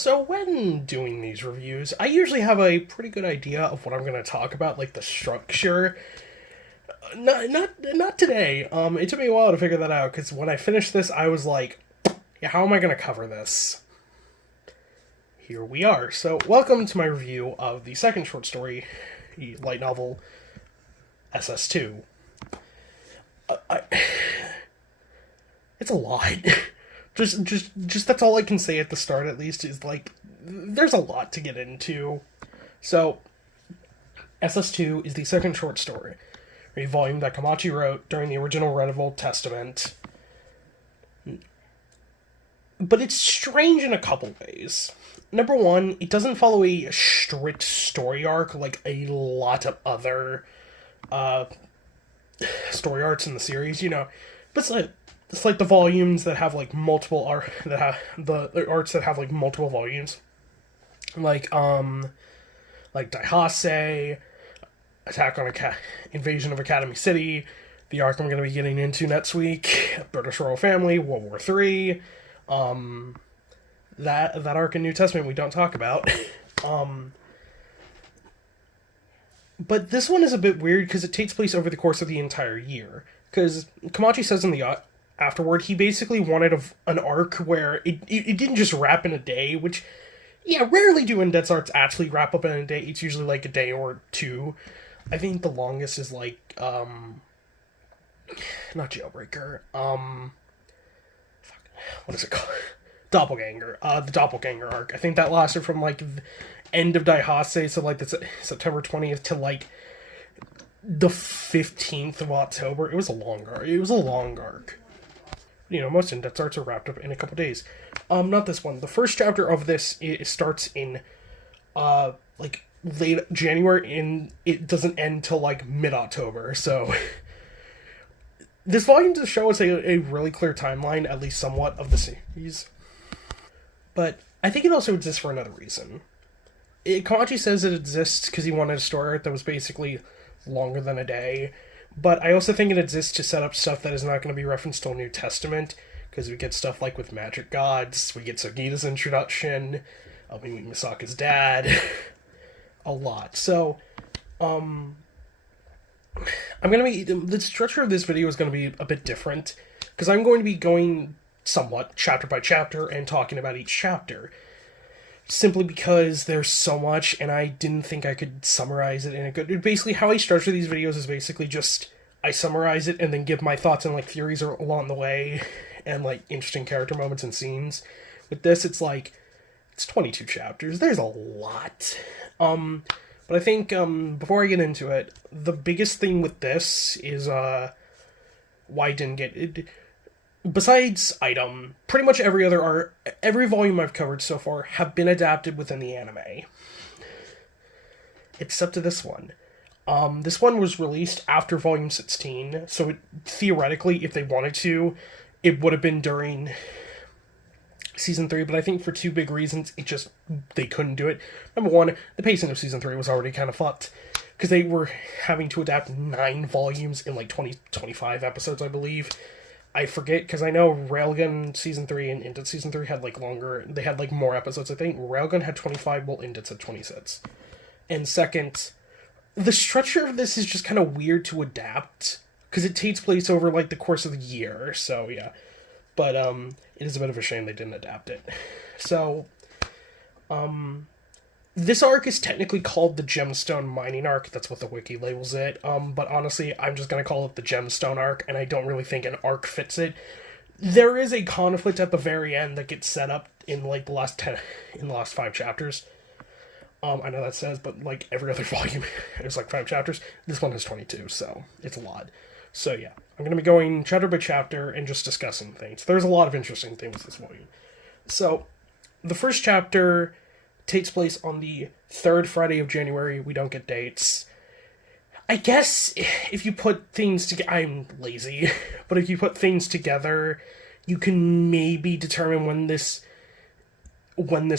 So when doing these reviews, I usually have a pretty good idea of what I'm going to talk about, like the structure. Not today. It took me a while to figure that out because when I finished this, I was like, yeah, how am I going to cover this? Here we are. So welcome to my review of the second short story, the light novel SS2. It's a lot. just that's all I can say at the start. At least is like, there's a lot to get into. So, SS2 is the second short story, a volume that Kamachi wrote during the original run of Old Testament. But it's strange in a couple ways. Number one, it doesn't follow a strict story arc like a lot of other story arcs in the series, But it's like the volumes that have like multiple the arcs that have like multiple volumes, like Daihase, Attack on Invasion of Academy City, the arc I'm going to be getting into next week, British Royal Family, World War III, that arc in New Testament we don't talk about. But this one is a bit weird because it takes place over the course of the entire year. Because Kamachi says in the afterward, he basically wanted an arc where it didn't just wrap in a day, which, yeah, rarely do indents arcs actually wrap up in a day. It's usually like a day or two. I think the longest is like, not Jailbreaker, what is it called? Doppelganger. The Doppelganger arc. I think that lasted from like the end of Daihase, so like the September 20th to like the 15th of October. It was a long arc. Most indents arcs are wrapped up in a couple days. Not this one. The first chapter of this, it starts in like late January and it doesn't end till like mid-October. So this volume does show us a really clear timeline, at least somewhat, of the series. But I think it also exists for another reason. Kamachi says it exists because he wanted a story arc that was basically longer than a day. But I also think it exists to set up stuff that is not going to be referenced till New Testament, because we get stuff like with Magic Gods, we get Sugita's introduction, we meet Misaka's dad, a lot. So, the structure of this video is going to be a bit different, because I'm going to be going somewhat chapter by chapter and talking about each chapter. Simply because there's so much, and I didn't think I could summarize it in a good... Basically, how I structure these videos is basically just, I summarize it and then give my thoughts and, like, theories along the way, and, like, interesting character moments and scenes. With this, it's, like, it's 22 chapters. There's a lot. But I think, before I get into it, the biggest thing with this is, why I didn't get... Besides Item, pretty much every volume I've covered so far have been adapted within the anime. Except to this one. This one was released after Volume 16, so theoretically, if they wanted to, it would have been during Season 3, but I think for two big reasons, they couldn't do it. Number one, the pacing of Season 3 was already kind of fucked, because they were having to adapt 9 volumes in like 25 episodes, I believe. I forget, because I know Railgun Season 3 and Indent Season 3 had, like, they had, like, more episodes. I think Railgun had 25, while Indent had 26. And second, the structure of this is just kind of weird to adapt, because it takes place over, like, the course of the year, so, yeah. But, it is a bit of a shame they didn't adapt it. So, this arc is technically called the Gemstone Mining Arc. That's what the wiki labels it. But honestly, I'm just going to call it the Gemstone Arc, and I don't really think an arc fits it. There is a conflict at the very end that gets set up in like the last 5 chapters. I know that says, but like every other volume, there's like 5 chapters. This one has 22, so it's a lot. So yeah, I'm going to be going chapter by chapter and just discussing things. There's a lot of interesting things with this volume. So, the first chapter takes place on the 3rd Friday of January. We don't get dates. I guess if you put things together... I'm lazy. But if you put things together, you can maybe determine when this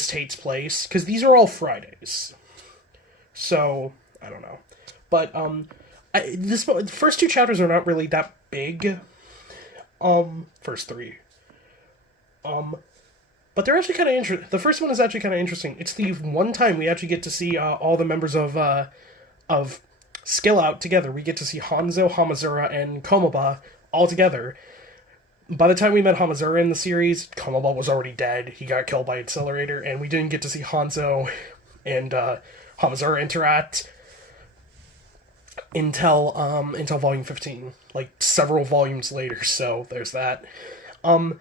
takes place. Because these are all Fridays. So, I don't know. But, the first 2 chapters are not really that big. First 3. but they're actually kind of interesting. The first one is actually kind of interesting. It's the one time we actually get to see all the members of Skill Out together. We get to see Hanzo, Hamazura, and Komoba all together. By the time we met Hamazura in the series, Komoba was already dead. He got killed by Accelerator, and we didn't get to see Hanzo and Hamazura interact until volume 15, like several volumes later. So there's that. We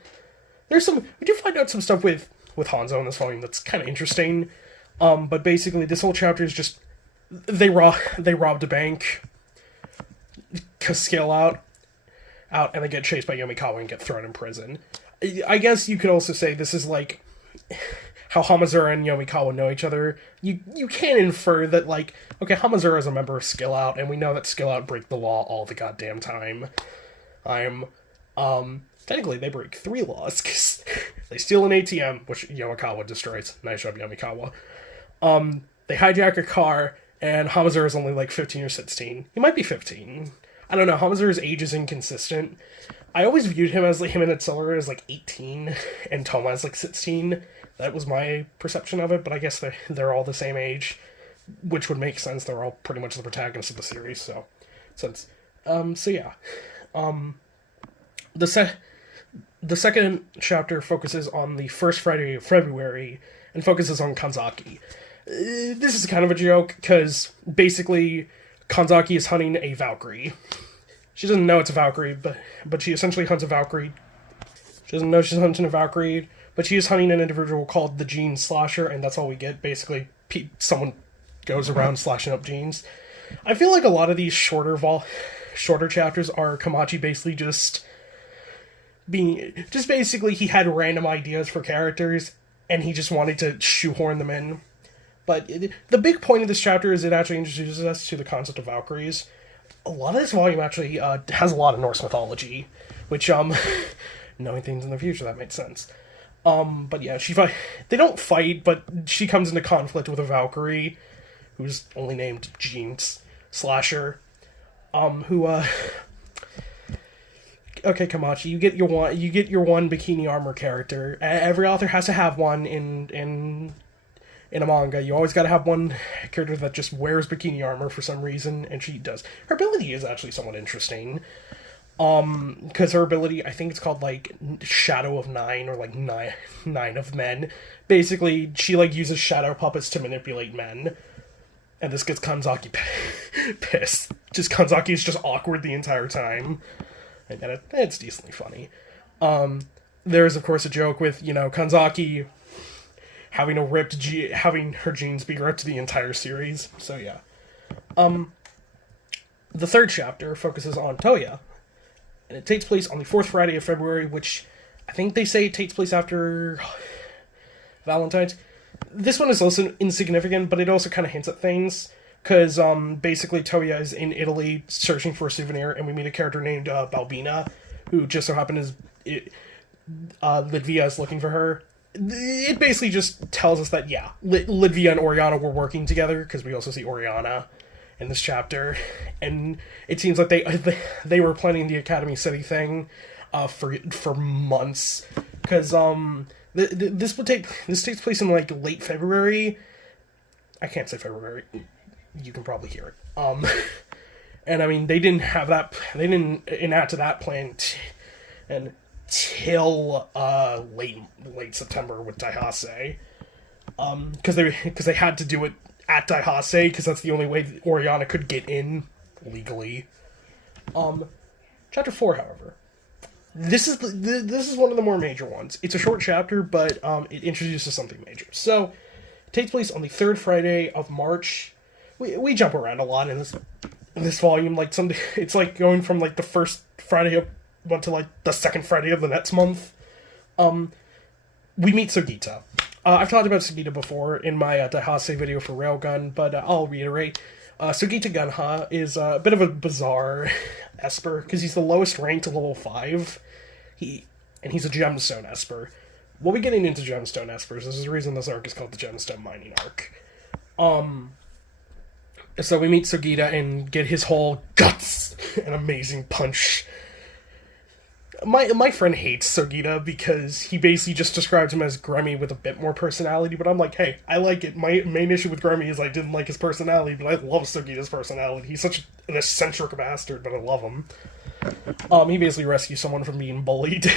do find out some stuff with Hanzo in this volume that's kind of interesting. But basically, this whole chapter is just they robbed a bank, Scale out, and they get chased by Yomikawa and get thrown in prison. I guess you could also say this is like how Hamazura and Yomikawa know each other. You can infer that, like, okay, Hamazura is a member of Skill Out, and we know that Skill Out break the law all the goddamn time. Technically, they break 3 laws, because they steal an ATM, which Yomikawa destroys. Nice job, Yomikawa. They hijack a car, and Hamazura is only, like, 15 or 16. He might be 15. I don't know, Hamazura's age is inconsistent. I always viewed him as, like, him and Accelerator as, like, 18, and Toma as, like, 16. That was my perception of it, but I guess they're all the same age, which would make sense. They're all pretty much the protagonists of the series, so yeah. The second chapter focuses on the first Friday of February and focuses on Kanzaki. This is kind of a joke, because basically Kanzaki is hunting a Valkyrie. She doesn't know it's a Valkyrie, but she essentially hunts a Valkyrie. She doesn't know she's hunting a Valkyrie, but she is hunting an individual called the Gene Slasher, and that's all we get. Basically, someone goes around slashing up genes. I feel like a lot of these shorter chapters are Kamachi basically just basically he had random ideas for characters, and he just wanted to shoehorn them in. But the big point of this chapter is it actually introduces us to the concept of Valkyries. A lot of this volume actually has a lot of Norse mythology, which, knowing things in the future, that makes sense. But yeah, they don't fight, but she comes into conflict with a Valkyrie, who's only named Gene Slasher, okay, Kamachi, you get your one bikini armor character. Every author has to have one in a manga. You always got to have one character that just wears bikini armor for some reason, and she does. Her ability is actually somewhat interesting. Because her ability, I think it's called, like, Shadow of 9, or, like, Nine of Men. Basically, she, like, uses shadow puppets to manipulate men. And this gets Kanzaki pissed. Kanzaki is just awkward the entire time. And it's decently funny. There's, of course, a joke with, Kanzaki having having her genes be ripped the entire series. So, yeah. The third chapter focuses on Toya. And it takes place on the 4th Friday of February, which I think they say it takes place after Valentine's. This one is also insignificant, but it also kind of hints at things. Because basically Toya is in Italy searching for a souvenir, and we meet a character named Balbina, who just so happens Litvia is looking for her. It basically just tells us that, yeah, Litvia and Oriana were working together, because we also see Oriana in this chapter, and it seems like they were planning the Academy City thing for months, because this takes place in, like, late February. I can't say February. You can probably hear it. And I mean, they didn't enact that plan until late September with Daihase, because they had to do it at Daihase, because that's the only way Oriana could get in legally. Chapter 4, however. This is one of the more major ones. It's a short chapter, but it introduces something major. So, it takes place on the 3rd Friday of March. We jump around a lot in this volume. Like, it's like going from, like, the first Friday up to, like, the second Friday of the next month. We meet Sugita. I've talked about Sugita before in my Daihase video for Railgun, but I'll reiterate. Sugita Gunha is a bit of a bizarre Esper, because he's the lowest ranked to level 5. He's a Gemstone Esper. We'll be getting into Gemstone Espers. This is the reason this arc is called the Gemstone Mining Arc. So we meet Sugita and get his whole guts, an amazing punch. my friend hates Sogita because he basically just describes him as grummy with a bit more personality, but I'm like, hey, I like it. My main issue with Grummy is I didn't like his personality, but I love Sogita's personality. He's such an eccentric bastard, but I love him. He basically rescues someone from being bullied.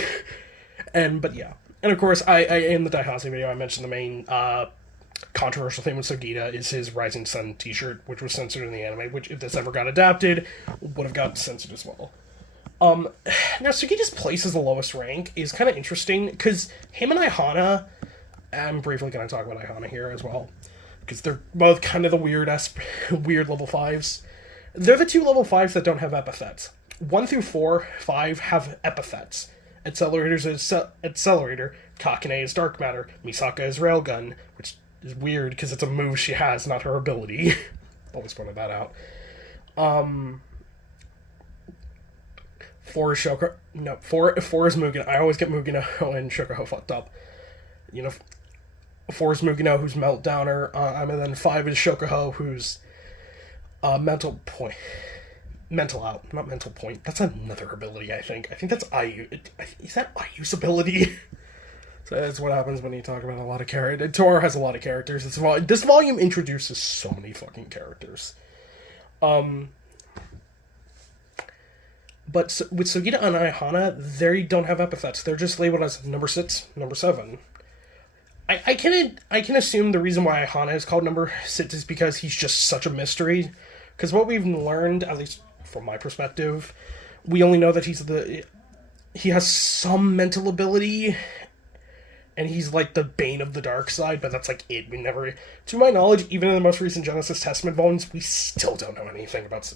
But yeah. And of course, I in the Daihase video, I mentioned the main controversial thing with Sogita is his Rising Sun t-shirt, which was censored in the anime, which, if this ever got adapted, would have gotten censored as well. Now, Sugita's place as the lowest rank is kind of interesting, because him and Ihana, I'm briefly going to talk about Ihana here as well, because they're both kind of the weird level 5s. They're the 2 level 5s that don't have epithets. 1 through 4, 5 have epithets. Accelerator's Accelerator, Kakane is Dark Matter, Misaka is Railgun, which is weird, because it's a move she has, not her ability. Always pointed that out. 4 is Shoko... No, 4 is Mugino. I always get Mugino and Shokuho fucked up. 4 is Mugino, who's Meltdowner, and then 5 is Shokuho, who's Mental Out, not Mental Point. That's another ability, I think. I think that's Ayu. Is that Ayu's ability? So that's what happens when you talk about a lot of characters. Toro has a lot of characters. This volume introduces so many fucking characters. But with Sugita and Ihana, they don't have epithets. They're just labeled as number 6, number 7. I can assume the reason why Ihana is called number 6 is because he's just such a mystery. Because what we've learned, at least from my perspective, we only know that he has some mental ability, and he's like the bane of the dark side, but that's like it. We never, to my knowledge, even in the most recent Genesis Testament volumes, we still don't know anything about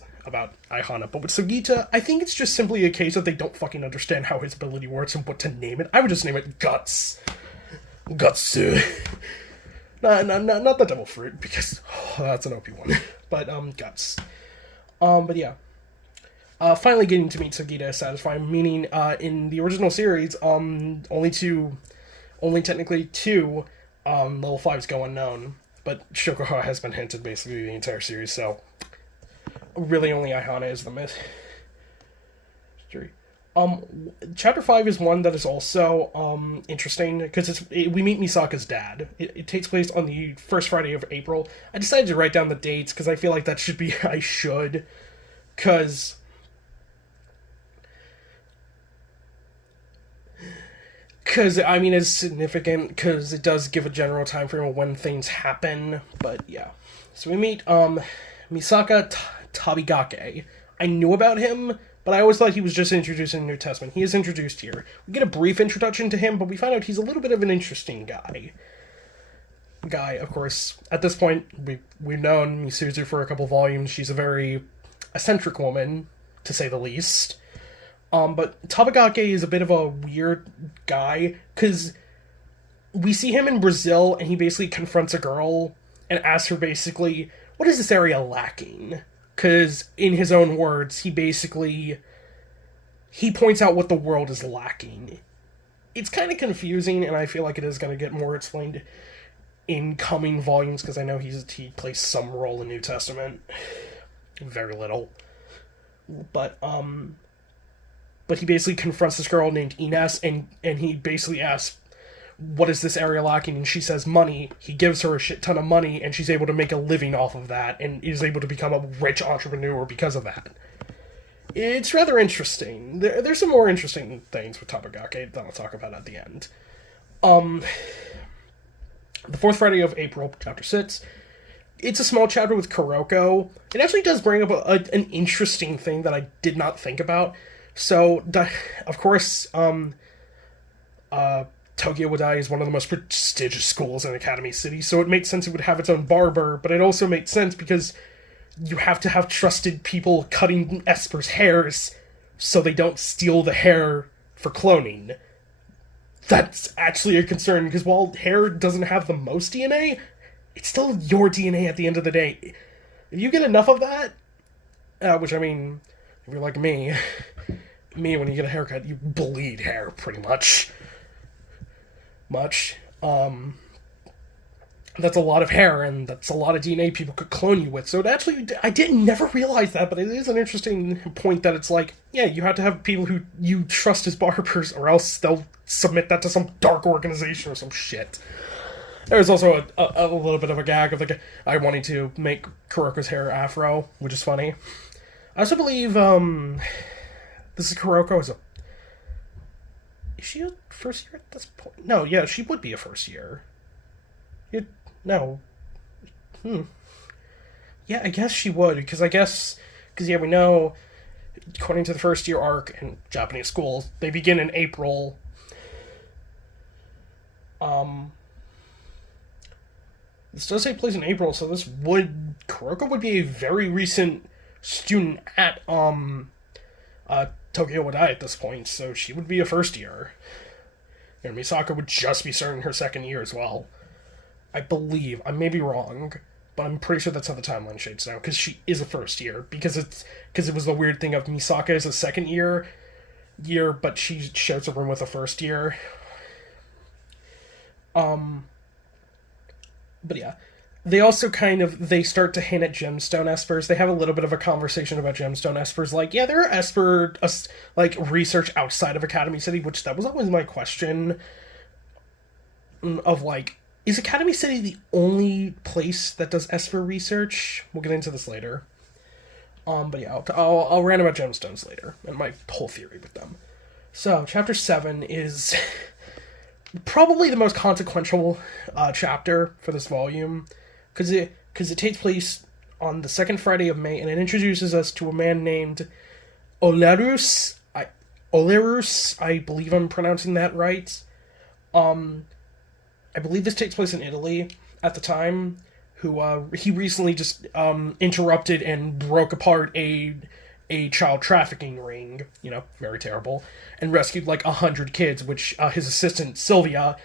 Ihana. But with Sugita, I think it's just simply a case of they don't fucking understand how his ability works and what to name it. I would just name it Guts. Gutsu. Not the Devil Fruit, because that's an OP one. But, Guts. But yeah. Finally getting to meet Sugita is satisfying, meaning, in the original series, only technically 2 level 5s go unknown, but Shokuha has been hinted basically the entire series, so really only Ihana is the mystery. Chapter 5 is one that is also interesting, because we meet Misaka's dad. It takes place on the first Friday of April. I decided to write down the dates, because I feel like that should be, because I mean, it's significant, because it does give a general time frame of when things happen, but yeah. So we meet, Misaka Tabigake. I knew about him, but I always thought he was just introduced in the New Testament. He is introduced here. We get a brief introduction to him, but we find out he's a little bit of an interesting guy. Of course, at this point, we've known Misuzu for a couple volumes. She's a very eccentric woman, to say the least. But Tabigake is a bit of a weird guy, because we see him in Brazil, and he basically confronts a girl and asks her basically, what is this area lacking? Because, in his own words, he points out what the world is lacking. It's kind of confusing, and I feel like it is going to get more explained in coming volumes, because I know he plays some role in New Testament. Very little. But he basically confronts this girl named Ines, and he basically asks, what is this area lacking? And she says money. He gives her a shit ton of money, and she's able to make a living off of that, and is able to become a rich entrepreneur because of that. It's rather interesting. There's some more interesting things with Tabigake that I'll talk about at the end. The fourth Friday of April, chapter 6. It's a small chapter with Kuroko. It actually does bring up an interesting thing that I did not think about. So, of course, Tokyo Wadai is one of the most prestigious schools in Academy City, so it makes sense it would have its own barber, but it also makes sense because you have to have trusted people cutting Esper's hairs so they don't steal the hair for cloning. That's actually a concern, because while hair doesn't have the most DNA, it's still your DNA at the end of the day. If you get enough of that, which, I mean, if you're like me, when you get a haircut, you bleed hair, pretty much. that's a lot of hair, and that's a lot of DNA people could clone you with. So it actually, I didn't never realize that, but it is an interesting point that it's like, yeah, you have to have people who you trust as barbers, or else they'll submit that to some dark organization or some shit. There's also a little bit of a gag of like I wanting to make Kuroko's hair afro, which is funny. I also believe this is Kuroko is she a first year at this point? No, yeah, she would be a first year. No. Yeah, I guess she would, because yeah, we know, according to the first year arc in Japanese schools, they begin in April. This does take place in April, so Kuroko would be a very recent student at, Tokyo Wadai at this point, so she would be a first year. And Misaka would just be starting her second year as well. I believe. I may be wrong, but I'm pretty sure that's how the timeline shades now, because she is a first year, because it was the weird thing of Misaka is a second year, but she shares a room with a first year. But yeah, they also they start to hint at gemstone espers. They have a little bit of a conversation about gemstone espers. Like, yeah, there are esper, research outside of Academy City, which that was always my question of, like, is Academy City the only place that does esper research? We'll get into this later. But yeah, I'll rant about gemstones later, and my whole theory with them. So, Chapter 7 is probably the most consequential chapter for this volume, because it takes place on the second Friday of May, and it introduces us to a man named Olerus. I believe I'm pronouncing that right. I believe this takes place in Italy at the time. He recently just interrupted and broke apart a child trafficking ring, very terrible, and rescued like 100 kids, which his assistant Sylvia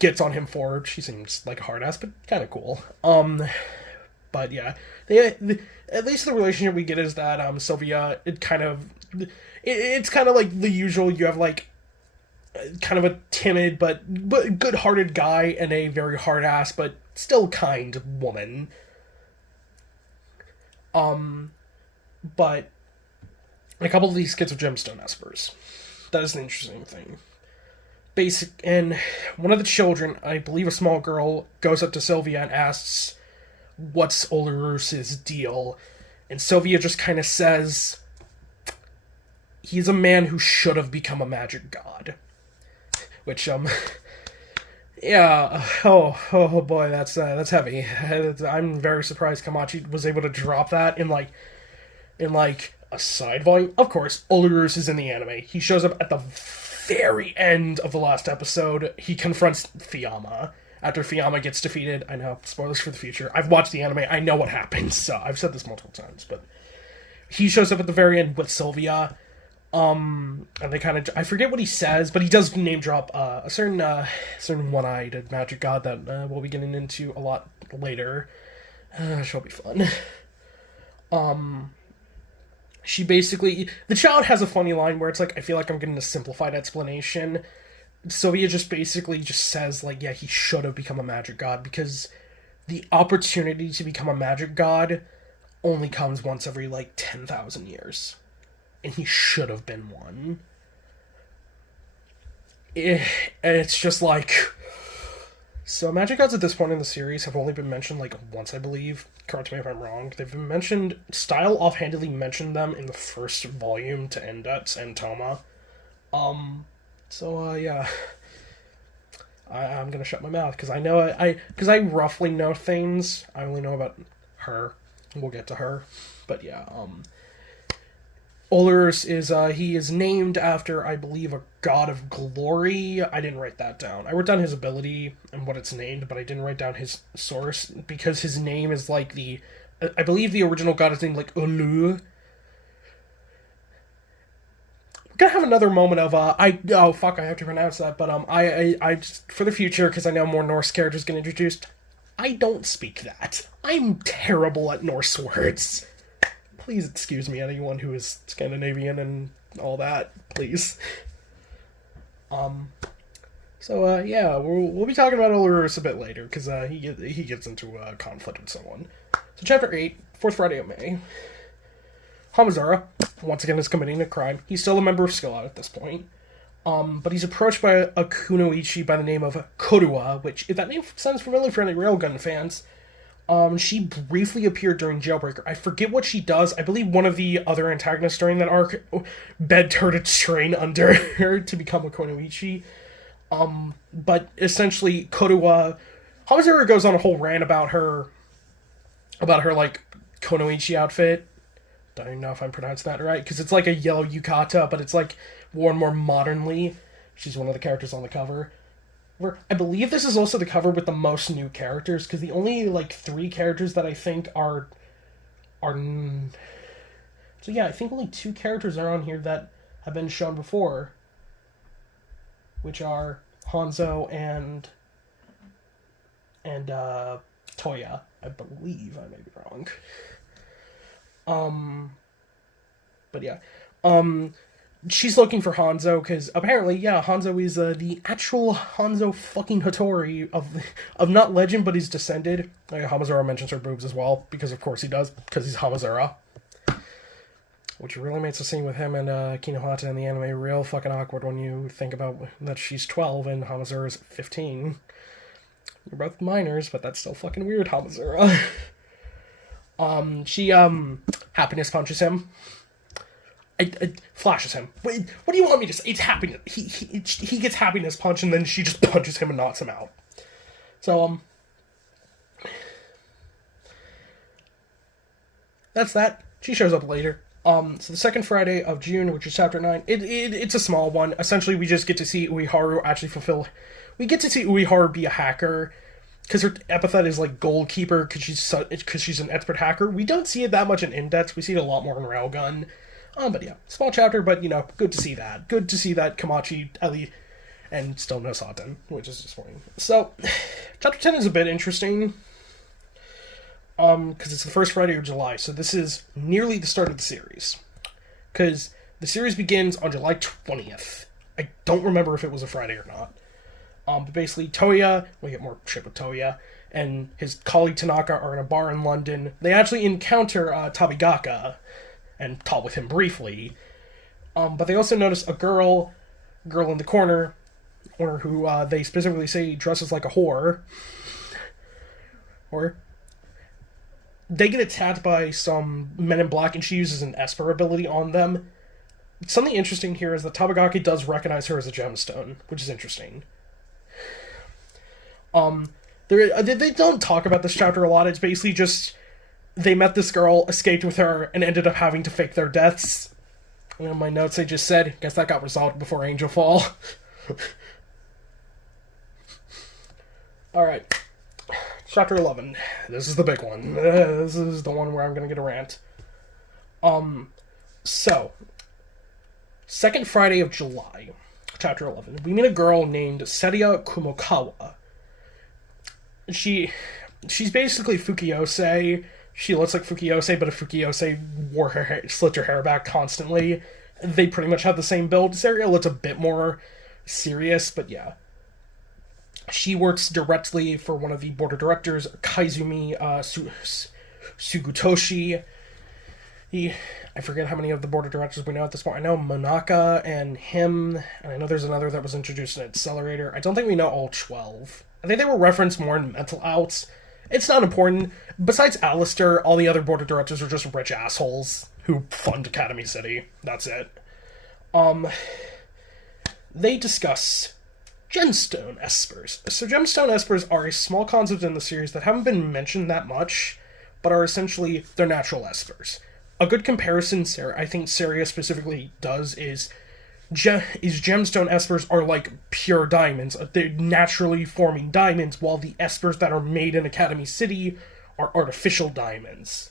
gets on him for. She seems like a hard ass, but kind of cool. But yeah, at least the relationship we get is that Sylvia, it's kind of like the usual. You have like kind of a timid but good-hearted guy and a very hard ass but still kind woman. But a couple of these kids are gemstone espers. That is an interesting thing. And one of the children, I believe a small girl, goes up to Sylvia and asks, what's Olerus's deal? And Sylvia just kind of says, he's a man who should have become a magic god. Which, yeah, oh boy, that's heavy. I'm very surprised Kamachi was able to drop that in a side volume. Of course, Olerus is in the anime. He shows up at the very end of the last episode. He confronts Fiyama after Fiyama gets defeated. I know, spoilers for the future. I've watched the anime. I know what happens. So I've said this multiple times, but he shows up at the very end with Sylvia. And they I forget what he says, but he does name drop a certain one-eyed magic god that we'll be getting into a lot later. She'll be fun. She basically, the child has a funny line where it's like, I feel like I'm getting a simplified explanation. Sylvia just basically says, like, yeah, he should have become a magic god, because the opportunity to become a magic god only comes once every, 10,000 years. And he should have been one. And it's just like... So magic gods at this point in the series have only been mentioned, once, I believe. Correct me if I'm wrong. They've been mentioned... Style offhandedly mentioned them in the first volume to end at and Toma. Yeah. I'm gonna shut my mouth, because I know... Because I roughly know things. I only know about her. We'll get to her. But yeah, Olerus he is named after, I believe, a god of glory. I didn't write that down. I wrote down his ability and what it's named, but I didn't write down his source, because his name is I believe the original god is named Olu. We're gonna have another moment of, I have to pronounce that, but, I just, for the future, because I know more Norse characters get introduced, I don't speak that. I'm terrible at Norse words. Please excuse me, anyone who is Scandinavian and all that, please. So yeah, we'll be talking about Olorus a bit later because he gets into a conflict with someone. So chapter 8, Fourth Friday of May. Hamazara once again is committing a crime. He's still a member of Skill Out at this point. But he's approached by a kunoichi by the name of Korua, which, if that name sounds familiar for any Railgun fans, she briefly appeared during Jailbreaker. I forget what she does. I believe one of the other antagonists during that arc begged her to train under her to become a kunoichi. But essentially, Korua, Hamazara goes on a whole rant about her, like, kunoichi outfit. Don't even know if I'm pronouncing that right, because it's like a yellow yukata, but it's like worn more modernly. She's one of the characters on the cover. I believe this is also the cover with the most new characters, because the only like 3 characters that I think are so yeah, I think only 2 characters are on here that have been shown before, which are Hanzo and Toya. I believe, I may be wrong. But yeah. She's looking for Hanzo, because apparently, yeah, Hanzo is the actual Hanzo fucking Hattori of not legend, but he's descended. Hamazara mentions her boobs as well, because of course he does, because he's Hamazara. Which really makes the scene with him and Kinohata in the anime real fucking awkward when you think about that she's 12 and Hamazara's 15. You're both minors, but that's still fucking weird, Hamazara. She happiness punches him. It flashes him. Wait, what do you want me to say? It's happiness. He gets happiness punch, and then she just punches him and knocks him out. So, that's that. She shows up later. So the second Friday of June, which is chapter 9, it's a small one. Essentially, we just get to see Ueharu actually fulfill... We get to see Ueharu be a hacker, because her epithet is, like, Goalkeeper, because she's an expert hacker. We don't see it that much in Index. We see it a lot more in Railgun. But yeah, small chapter, but, you know, good to see that. Good to see that Kamachi, Ellie, and still no Saten, which is disappointing. So, chapter 10 is a bit interesting, because it's the first Friday of July, so this is nearly the start of the series. Because the series begins on July 20th. I don't remember if it was a Friday or not. But basically, Toya, we get more shit with Toya, and his colleague Tanaka are in a bar in London. They actually encounter Tabigaka, and talk with him briefly. But they also notice a girl in the corner, or who they specifically say dresses like a whore. Or they get attacked by some men in black, and she uses an Esper ability on them. Something interesting here is that Tabigaki does recognize her as a gemstone, which is interesting. They don't talk about this chapter a lot. It's basically just they met this girl, escaped with her, and ended up having to fake their deaths. You know, my notes I just said, guess that got resolved before Angel Fall. Alright. Chapter 11. This is the big one. This is the one where I'm gonna get a rant. So, second Friday of July, chapter 11, we meet a girl named Seria Kumokawa. She's basically Fukiose. She looks like Fukiose, but if Fukiose wore her hair, slit her hair back constantly, they pretty much have the same build. Seria looks a bit more serious, but yeah. She works directly for one of the board of directors, Kaizumi Sugutoshi. I forget how many of the board of directors we know at this point. I know Monaka and him, and I know there's another that was introduced in Accelerator. I don't think we know all 12. I think they were referenced more in Mental Outs. It's not important. Besides Alistair, all the other board of directors are just rich assholes who fund Academy City. That's it. They discuss gemstone espers. So gemstone espers are a small concept in the series that haven't been mentioned that much, but are essentially they're natural espers. A good comparison, I think Seria specifically does is gemstone espers are like pure diamonds. They're naturally forming diamonds, while the espers that are made in Academy City are artificial diamonds.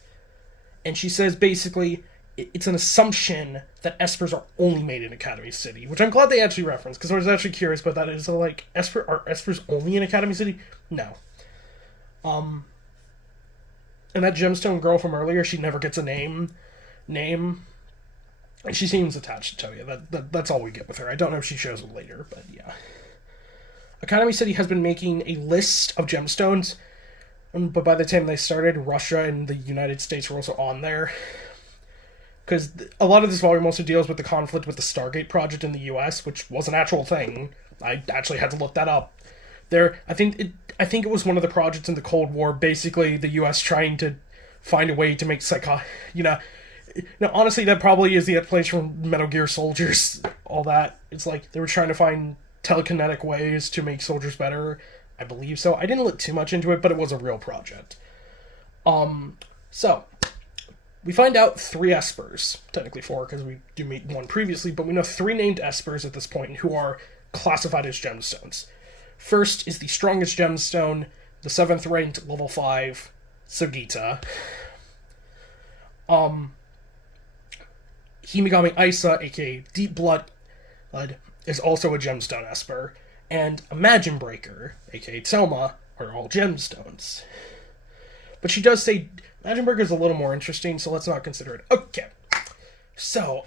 And she says basically it's an assumption that espers are only made in Academy City, which I'm glad they actually referenced, because I was actually curious about that. Is like, are espers only in Academy City? No. And that gemstone girl from earlier, she never gets a name. She seems attached to Toya. That's all we get with her. I don't know if she shows it later, but yeah. Academy City has been making a list of gemstones, but by the time they started, Russia and the United States were also on there. Because a lot of this volume also deals with the conflict with the Stargate project in the U.S., which was an actual thing. I actually had to look that up. I think it was one of the projects in the Cold War. Basically, the U.S. trying to find a way to make Now, honestly, that probably is the explanation from Metal Gear Soldiers. All that, it's like they were trying to find telekinetic ways to make soldiers better. I believe so. I didn't look too much into it, but it was a real project. So we find out 3 espers, technically 4 because we do meet 1 previously, but we know 3 named espers at this point who are classified as gemstones. First is the strongest gemstone, the 7th ranked level 5, Sugita. Himigami Isa, aka Deep Blood, is also a gemstone esper, and Imagine Breaker, aka Selma, are all gemstones. But she does say Imagine Breaker is a little more interesting, so let's not consider it. Okay, so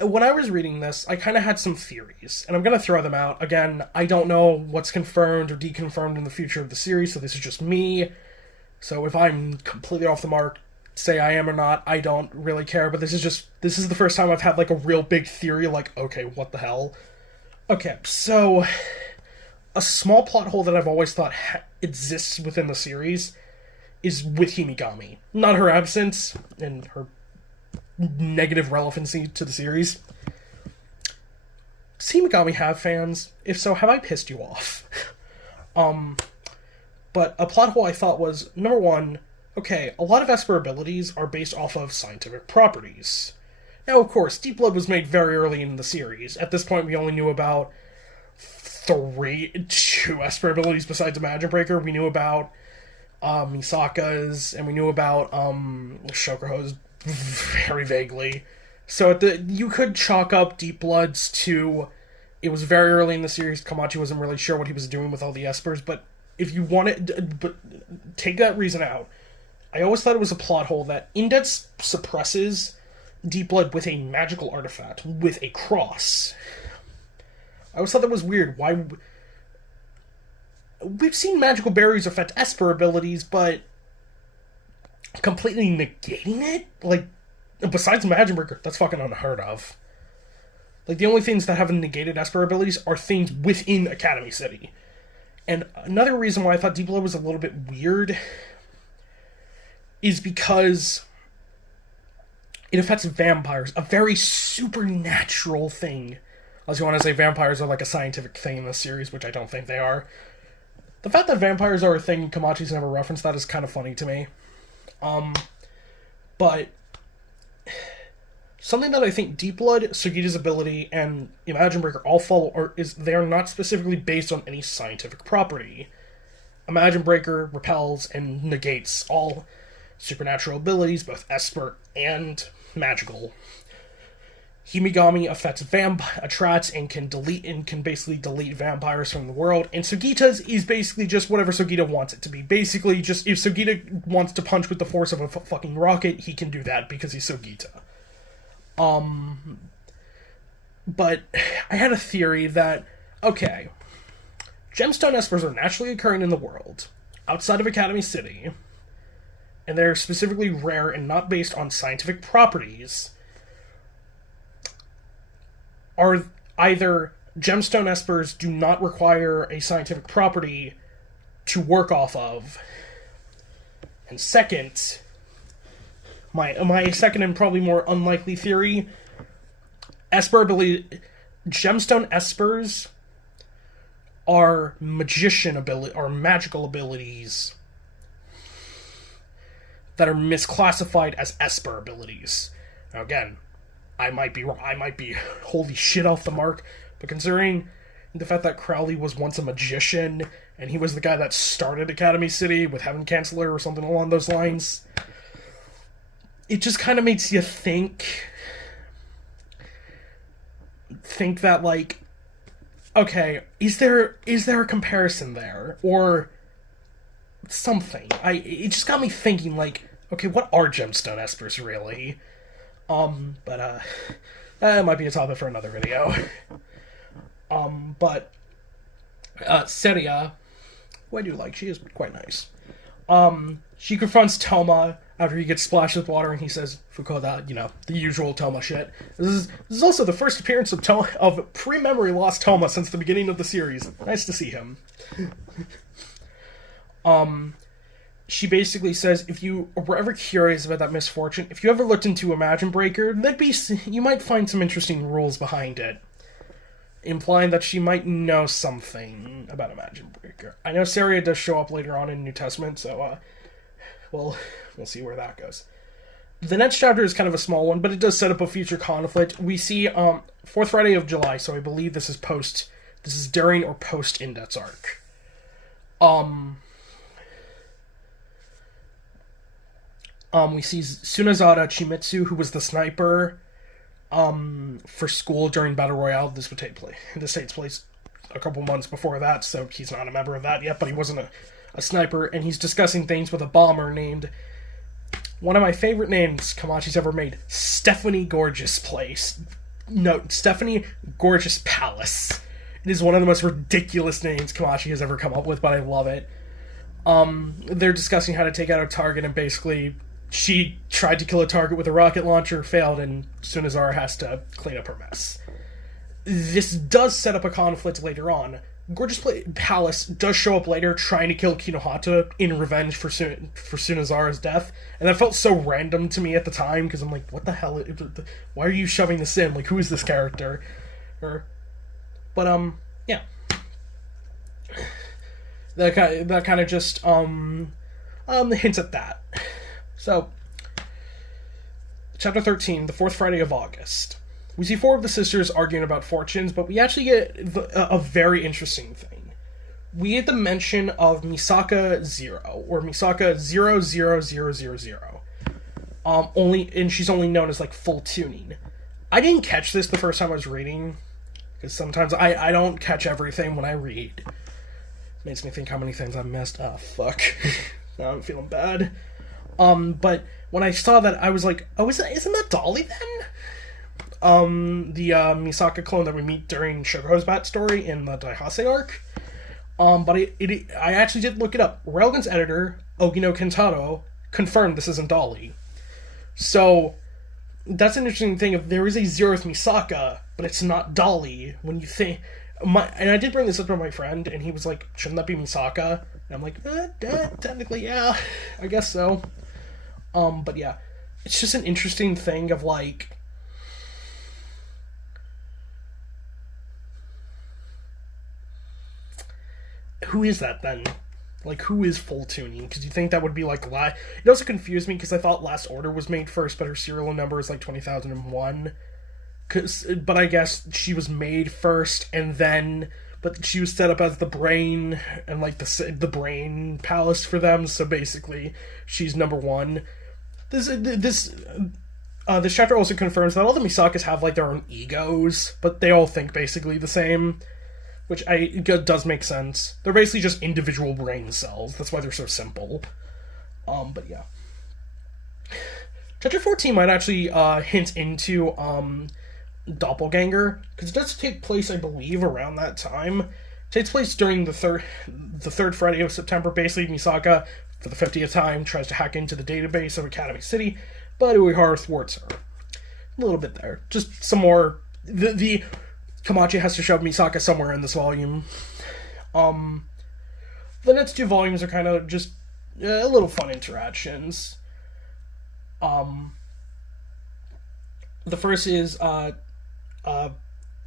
when I was reading this, I kind of had some theories, and I'm going to throw them out. Again, I don't know what's confirmed or deconfirmed in the future of the series, so this is just me. So if I'm completely off the mark, say I am or not, I don't really care, but this is the first time I've had, like, a real big theory, like, okay, what the hell? Okay, so a small plot hole that I've always thought exists within the series is with Himigami. Not her absence and her negative relevancy to the series. Does Himigami have fans? If so, have I pissed you off? But a plot hole I thought was, number 1, okay, a lot of Esper abilities are based off of scientific properties. Now, of course, Deep Blood was made very early in the series. At this point, we only knew about 2 Esper abilities besides Imagine Breaker. We knew about Misaka's, and we knew about Shokuro's very vaguely. So you could chalk up Deep Blood's to, it was very early in the series, Komachi wasn't really sure what he was doing with all the Espers, but if you want it, but take that reason out. I always thought it was a plot hole that Index suppresses Deep Blood with a magical artifact, with a cross. I always thought that was weird. Why? We've seen magical berries affect Esper abilities, but completely negating it? Like, besides Imagine Breaker, that's fucking unheard of. Like, the only things that have negated Esper abilities are things within Academy City. And another reason why I thought Deep Blood was a little bit weird is because it affects vampires, a very supernatural thing. Unless you want to say vampires are like a scientific thing in this series, which I don't think they are. The fact that vampires are a thing Komachi's never referenced that is kind of funny to me. But something that I think Deep Blood, Sugita's ability, and Imagine Breaker all follow is they are not specifically based on any scientific property. Imagine Breaker repels and negates all supernatural abilities, both Esper and magical. Himigami affects attracts and can basically delete vampires from the world, and Sugita's is basically just whatever Sugita wants it to be. Basically, just if Sugita wants to punch with the force of a fucking rocket, he can do that because he's Sugita. But I had a theory that, okay, gemstone espers are naturally occurring in the world, outside of Academy City, and they're specifically rare and not based on scientific properties, are either gemstone espers do not require a scientific property to work off of, and second, my second and probably more unlikely theory, gemstone espers are magical abilities that are misclassified as Esper abilities. Now again, I might be wrong. I might be holy shit off the mark, but considering the fact that Crowley was once a magician and he was the guy that started Academy City with Heaven Canceller or something along those lines, it just kind of makes you think that, like, okay, is there a comparison there or something? It just got me thinking, like, okay, what are gemstone espers really? But that might be a topic for another video. But Seria, who I do like, she is quite nice. She confronts Toma after he gets splashed with water, and he says, Fukuda, the usual Toma shit. This is also the first appearance of pre-memory lost Toma since the beginning of the series. Nice to see him. She basically says, if you were ever curious about that misfortune, if you ever looked into Imagine Breaker, you might find some interesting rules behind it. Implying that she might know something about Imagine Breaker. I know Seria does show up later on in New Testament, so, we'll see where that goes. The next chapter is kind of a small one, but it does set up a future conflict. We see, 4th Friday of July, so I believe this is during or post Indet's arc. We see Tsunezada Chimitsu, who was the sniper, for school during Battle Royale. This takes place a couple months before that, so he's not a member of that yet, but he wasn't a sniper, and he's discussing things with a bomber named, one of my favorite names Kamachi's ever made, Stephanie Gorgeous Place. No, Stephanie Gorgeous Palace. It is one of the most ridiculous names Kamachi has ever come up with, but I love it. They're discussing how to take out a target, and basically she tried to kill a target with a rocket launcher, failed, and Tsunezara has to clean up her mess. This does set up a conflict later on. Gorgeous Palace does show up later trying to kill Kinohata in revenge for Tsunezara's death, and that felt so random to me at the time, because I'm like, what the hell? Why are you shoving this in? Like, who is this character? But, yeah. That kind of just, hints at that. So, Chapter 13, the 4th Friday of August. We see 4 of the sisters arguing about fortunes, but we actually get a very interesting thing. We get the mention of Misaka 0, or Misaka 00000. And she's only known as, full tuning. I didn't catch this the first time I was reading, because sometimes I don't catch everything when I read. Makes me think how many things I missed. Ah, fuck. Now I'm feeling bad. But when I saw that, I was like, oh, isn't that Dolly then? The Misaka clone that we meet during Shogo's Bat story in the Daihase arc. But I actually did look it up. Railgun's editor, Ogino Kentaro, confirmed this isn't Dolly. So, that's an interesting thing. If there is a 0th Misaka, but it's not Dolly, when you think... and I did bring this up to my friend, and he was like, shouldn't that be Misaka? And I'm like, technically, yeah, I guess so. But yeah, it's just an interesting thing of, who is that then? Who is full tuning? Because you think that would be it also confused me because I thought Last Order was made first, but her serial number is 20,001. But I guess she was made first, and then, but she was set up as the brain, and the brain palace for them. So basically, she's number 1. This chapter also confirms that all the Misakas have their own egos, but they all think basically the same, which does make sense. They're basically just individual brain cells. That's why they're so simple. But yeah, chapter 14 might actually hint into Doppelganger, because it does take place, I believe, around that time. It takes place during the third Friday of September. Basically, Misaka, for the 50th time, tries to hack into the database of Academy City, but Uehara thwarts her. A little bit there. Just some more... The Kamachi has to shove Misaka somewhere in this volume. The next 2 volumes are kind of just a little fun interactions. The first is the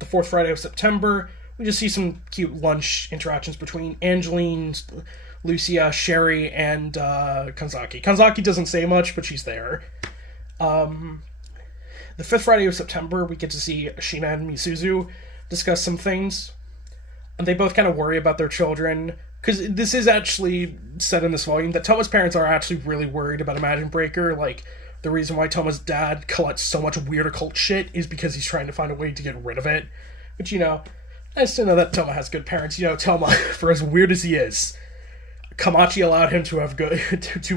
4th Friday of September. We just see some cute lunch interactions between Angeline, Lucia, Sherry, and Kanzaki. Kanzaki doesn't say much, but she's there. The 5th Friday of September, we get to see Ashina and Misuzu discuss some things. And they both kind of worry about their children. Because this is actually said in this volume that Toma's parents are actually really worried about Imagine Breaker. The reason why Toma's dad collects so much weird occult shit is because he's trying to find a way to get rid of it. But, nice to know that Toma has good parents. Toma, for as weird as he is, Kamachi allowed him to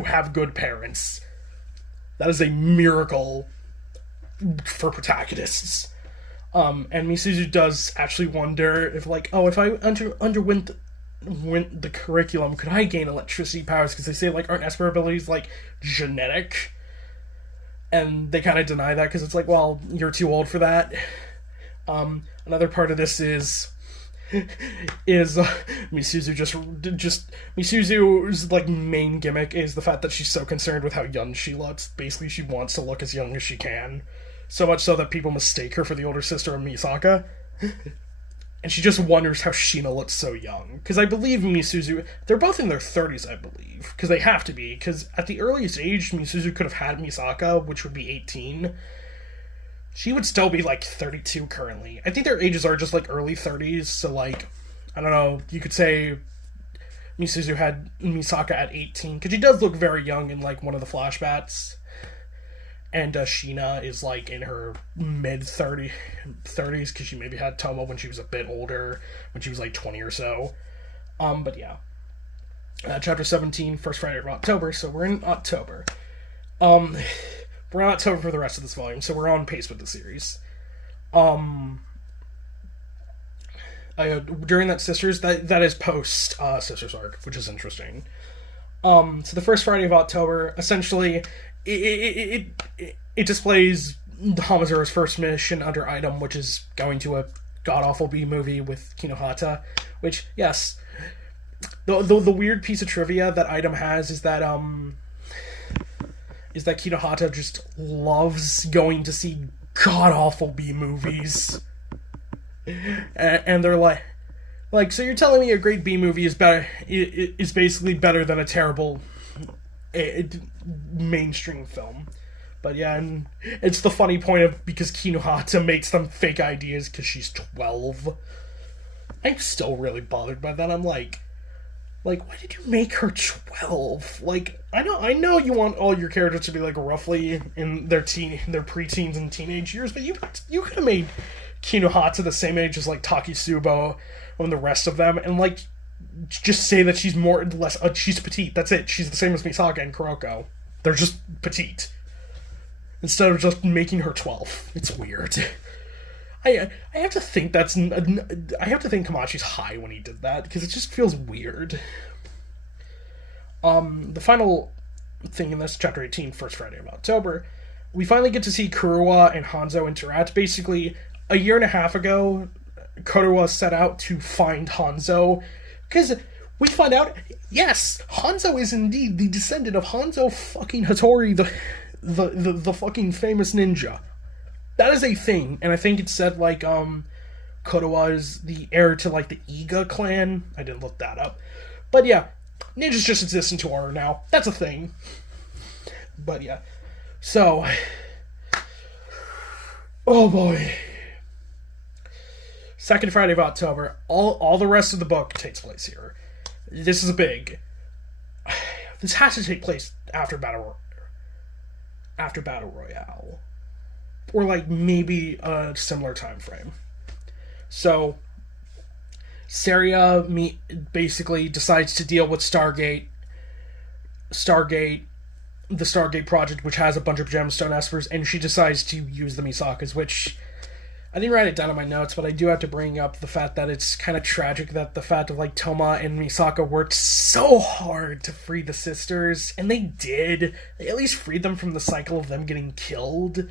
have good parents. That is a miracle for protagonists. And Misuzu does actually wonder if, like, oh, if I underwent went the curriculum, could I gain electricity powers? Because they say, like, aren't Esper abilities, like, genetic? And they kind of deny that because it's like, well, you're too old for that. Another part of this is Misuzu's like main gimmick is the fact that she's so concerned with how young she looks. Basically, she wants to look as young as she can, so much so that people mistake her for the older sister of Misaka. And she just wonders how Sheena looks so young. Because I believe Misuzu, they're both in their 30s, I believe. Because they have to be. Because at the earliest age Misuzu could have had Misaka, which would be 18, she would still be, like, 32 currently. I think their ages are just, like, early 30s. So, like, I don't know, you could say Misuzu had Misaka at 18. Because she does look very young in, like, one of the flashbacks. And Sheena is, like, in her mid-30s, because she maybe had Toma when she was a bit older, when she was, like, 20 or so. But yeah. Chapter 17, first Friday of October, so we're in October. We're in October for the rest of this volume, so we're on pace with the series. During that Sisters, that is post Sisters arc, which is interesting. So the first Friday of October, essentially, it displays Hamazuro's first mission under Item, which is going to a god-awful B-movie with Kinohata, which, yes, the weird piece of trivia that Item has is that Kinohata just loves going to see god-awful B-movies. And they're like, so you're telling me a great B-movie is basically better than a terrible mainstream film. But yeah, and it's the funny point of because Kinohata makes them fake ideas because she's 12. I'm still really bothered by that. I'm like, why did you make her 12? Like, I know you want all your characters to be like roughly in their preteens and teenage years, but you could have made Kinohata the same age as like Takisubo and the rest of them, and like just say that she's more or less she's petite. That's it. She's the same as Misaka and Kuroko. They're just petite instead of just making her 12. It's weird. I have to think Kamachi's high when he did that because it just feels weird. The final thing in this chapter 18, first Friday of October, we finally get to see Kurua and Hanzo interact. Basically, a year and a half ago, Kurua set out to find Hanzo because we find out, yes, Hanzo is indeed the descendant of Hanzo fucking Hattori, the fucking famous ninja. That is a thing, and I think it said, like, Kurua is the heir to, like, the Iga clan. I didn't look that up. But yeah, ninjas just exist in Toara now. That's a thing. But yeah. So, oh boy. Second Friday of October. All the rest of the book takes place here. This is a big... This has to take place after Battle Royale. Or, like, maybe a similar time frame. So, Saria basically decides to deal with the Stargate project, which has a bunch of gemstone espers, and she decides to use the Misakas, which I didn't write it down in my notes, but I do have to bring up the fact that it's kind of tragic that the fact of, like, Toma and Misaka worked so hard to free the sisters, and they did. They at least freed them from the cycle of them getting killed.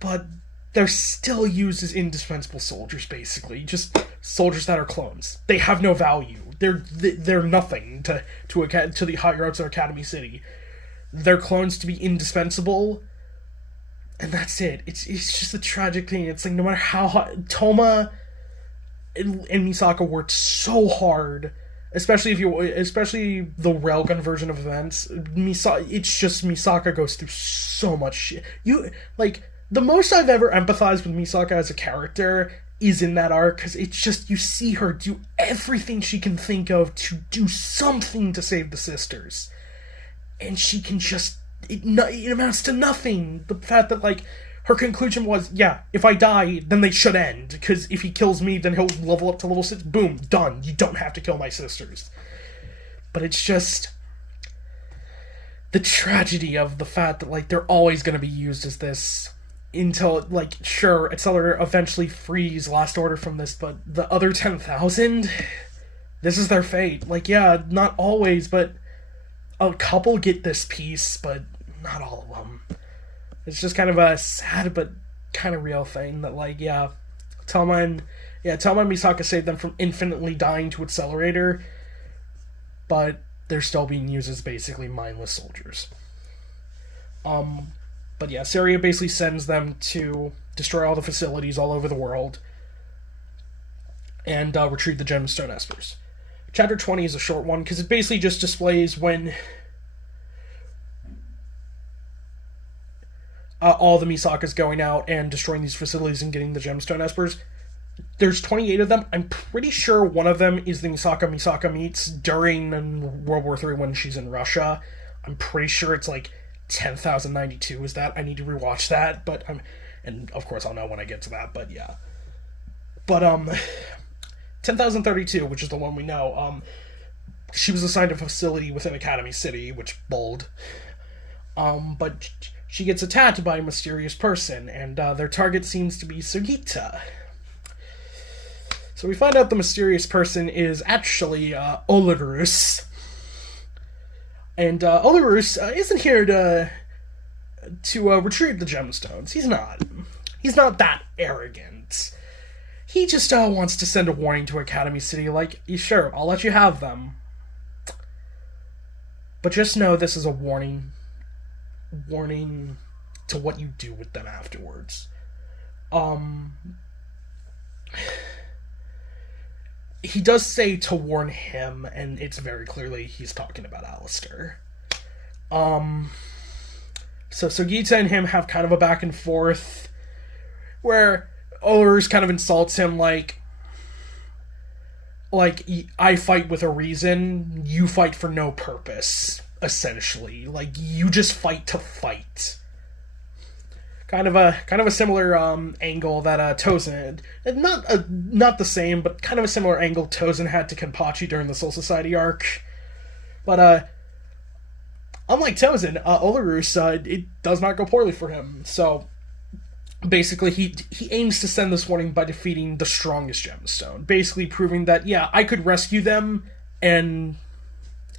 But they're still used as indispensable soldiers, basically. Just soldiers that are clones. They have no value. They're nothing to the higher ups of Academy City. They're clones to be indispensable, and that's it. It's just a tragic thing. It's like no matter how hard Toma and Misaka worked so hard, especially the railgun version of events. Misaka goes through so much shit. The most I've ever empathized with Misaka as a character is in that arc, because it's just, you see her do everything she can think of to do something to save the sisters. And she can just, it amounts to nothing. The fact that, like, her conclusion was, yeah, if I die, then they should end, because if he kills me, then he'll level up to level 6, boom, done, you don't have to kill my sisters. But it's just the tragedy of the fact that, like, they're always going to be used as this until, like, sure, Accelerator eventually frees Last Order from this, but the other 10,000, this is their fate. Like, yeah, not always, but a couple get this piece, but not all of them. It's just kind of a sad but kind of real thing that, like, Telma and Misaka saved them from infinitely dying to Accelerator, but they're still being used as basically mindless soldiers. But yeah, Saria basically sends them to destroy all the facilities all over the world and retrieve the Gemstone Espers. Chapter 20 is a short one because it basically just displays when all the Misakas going out and destroying these facilities and getting the Gemstone Espers. There's 28 of them. I'm pretty sure one of them is the Misaka meets during World War III when she's in Russia. I'm pretty sure it's like 10,092 is that. I need to rewatch that, but and of course I'll know when I get to that, but yeah. But 10,032, which is the one we know, she was assigned a facility within Academy City, which bold. But she gets attacked by a mysterious person, and their target seems to be Sugita. So we find out the mysterious person is actually Olarus. And Olarus isn't here to retrieve the gemstones. He's not. He's not that arrogant. He just wants to send a warning to Academy City, like, sure, I'll let you have them. But just know this is a warning. Warning to what you do with them afterwards. He does say to warn him, and it's very clearly he's talking about Alistair. So Sugita and him have kind of a back and forth where Olarus kind of insults him like, I fight with a reason, you fight for no purpose, essentially. Like, you just fight to fight. Kind of a similar angle that Tozen, not the same, but kind of a similar angle Tozen had to Kenpachi during the Soul Society arc. But unlike Tozen, Olarus, it does not go poorly for him. So basically, he aims to send this warning by defeating the strongest gemstone, basically proving that I could rescue them and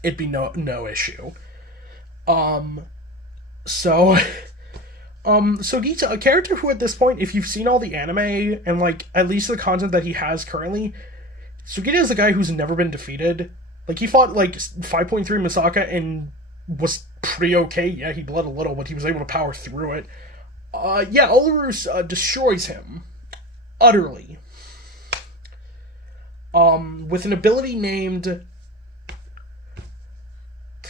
it'd be no issue. Sugita, a character who at this point, if you've seen all the anime and, like, at least the content that he has currently, Sugita is a guy who's never been defeated. Like, he fought, like, 5.3 Misaka and was pretty okay. Yeah, he bled a little, but he was able to power through it. Olarus destroys him. Utterly. With an ability named...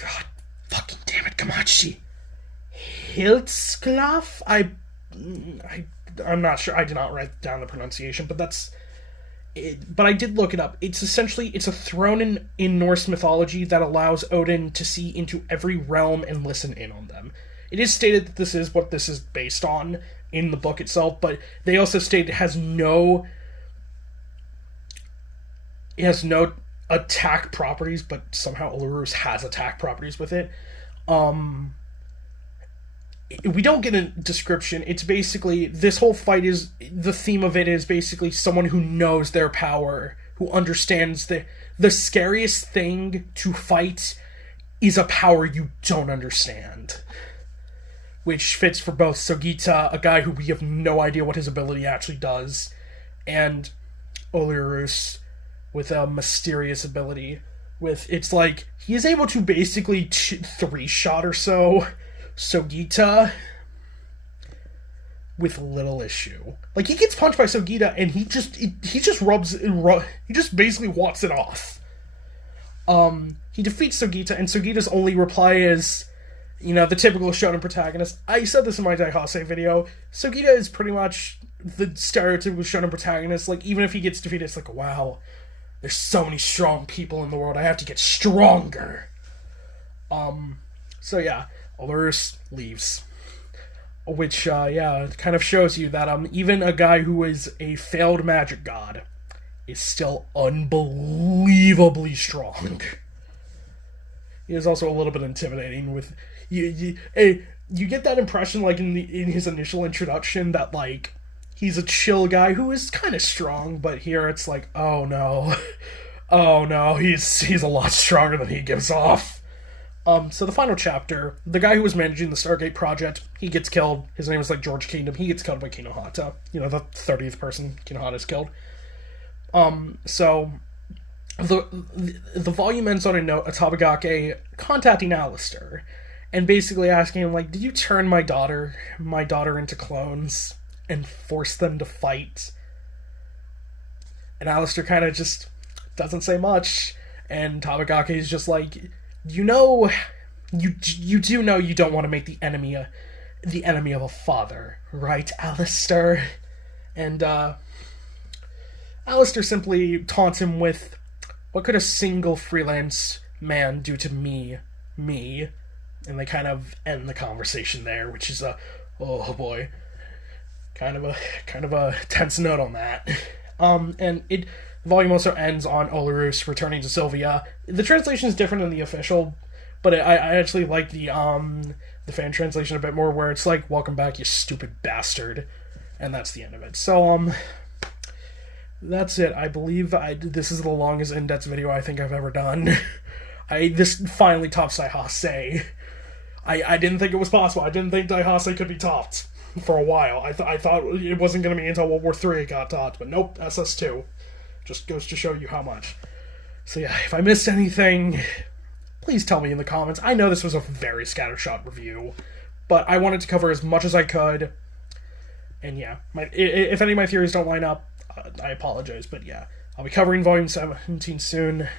God fucking damn it, Kamachi. Hiltsklaf? I'm not sure. I did not write down the pronunciation, but that's it. But I did look it up. It's a throne in Norse mythology that allows Odin to see into every realm and listen in on them. It is stated that this is what this is based on in the book itself, but they also state it has no attack properties, but somehow Olarus has attack properties with it. We don't get a description. It's basically, this whole fight is, the theme of it is basically someone who knows their power, who understands the scariest thing to fight is a power you don't understand. Which fits for both Sugita, a guy who we have no idea what his ability actually does, and Olarus with a mysterious ability. It's like, he is able to basically 3-shot or so Sugita with little issue. Like, he gets punched by Sugita and he just basically walks it off. He defeats Sugita, and Sugita's only reply is, the typical shonen protagonist. I said this in my Daihase video. Sugita is pretty much the stereotypical shonen protagonist. Like, even if he gets defeated, it's like, wow, there's so many strong people in the world, I have to get stronger. Olarus leaves. Which, kind of shows you that even a guy who is a failed magic god is still unbelievably strong. He is also a little bit intimidating with... you get that impression, like, in his initial introduction, that, like, he's a chill guy who is kind of strong, but here it's like, oh no, oh no, he's a lot stronger than he gives off. So the final chapter, the guy who was managing the Stargate project, he gets killed. His name is, like, George Kingdom. He gets killed by Kinohata. You know, the 30th person Kinohata's killed. So the volume ends on a note of Tabagake contacting Alistair and basically asking him, like, did you turn my daughter into clones and force them to fight? And Alistair kind of just doesn't say much, and Tabagake is just like, you know, you do know you don't want to make the enemy of a father, right, Alistair? And Alistair simply taunts him with, what could a single freelance man do to me? And they kind of end the conversation there, which is oh boy, kind of a tense note on that. And the volume also ends on Olarus returning to Sylvia. The translation is different than the official, but I actually like the fan translation a bit more, where it's like, welcome back, you stupid bastard. And that's the end of it. So, that's it. I believe this is the longest in-depth video I think I've ever done. This finally tops Daihase. I didn't think it was possible. I didn't think Daihase could be topped for a while. I thought it wasn't going to be until World War III it got topped, but nope, SS2. Just goes to show you how much. So yeah, if I missed anything, please tell me in the comments. I know this was a very scattershot review, but I wanted to cover as much as I could. And yeah, if any of my theories don't line up, I apologize, but yeah, I'll be covering Volume 17 soon. If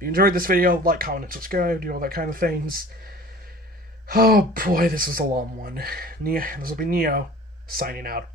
you enjoyed this video, like, comment, and subscribe, do all that kind of things. Oh boy, this is a long one. This will be Neo, signing out.